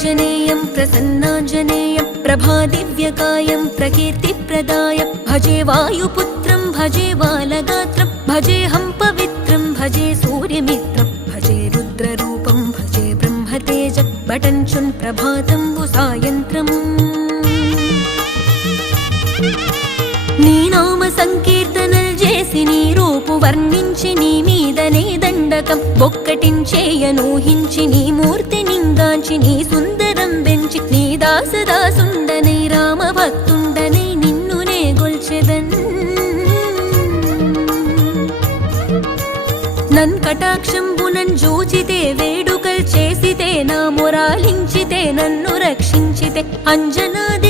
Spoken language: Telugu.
प्रभाञ्जनेयं प्रसन्नाञ्जनेयं प्रभादिव्यकायं प्रकीर्तिप्रदाय भजे वायुपुत्रं भजे बालगात्रं भजेऽहं पवित्रं भजे सूर्यमित्रं भजे रुद्ररूपं भजे ब्रह्मतेज बटञ्चुन् प्रभातं सायन्त्रम् నీ నామ సంకీర్తనలు చేసి నీ రూపు వర్ణించి నీ మీదనే దండకం బొక్కటించేయనూహించి నీ మూర్తి నింగాంచి నీ సుందరం పెంచి నీ దాసదాసుండనై రామ భక్తుండనై నిన్నునే గొల్చెదన్ నన్ కటాక్షంబునన్ జూచితే వేడుకల్ చేసితే నా మొరాలించితే నన్ను రక్షించితే అంజనాది